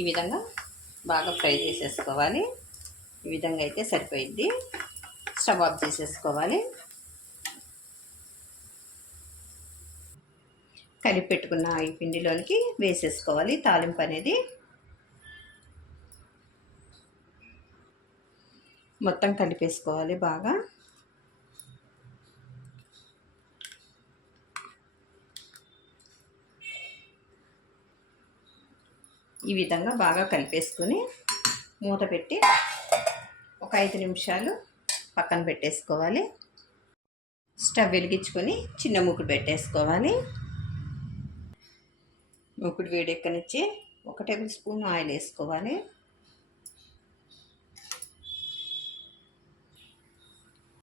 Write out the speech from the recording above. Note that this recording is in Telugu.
ఈ విధంగా బాగా ఫ్రై చేసేసుకోవాలి. ఈ విధంగా అయితే సరిపోయిద్ది. స్టవ్ ఆఫ్ చేసేసుకోవాలి. కలిపి పెట్టుకున్న ఈ పిండిలోనికి వేసేసుకోవాలి తాలింపు అనేది. మొత్తం కలిపేసుకోవాలి బాగా. ఈ విధంగా బాగా కలిపేసుకుని మూత పెట్టి ఒక 5 నిమిషాలు పక్కన పెట్టేసుకోవాలి. స్టవ్ వెలిగించుకొని చిన్న మూకుడు పెట్టేసుకోవాలి. మూకుడు వేడెక్కనిచ్చి 1 టేబుల్ స్పూన్ ఆయిల్ వేసుకోవాలి.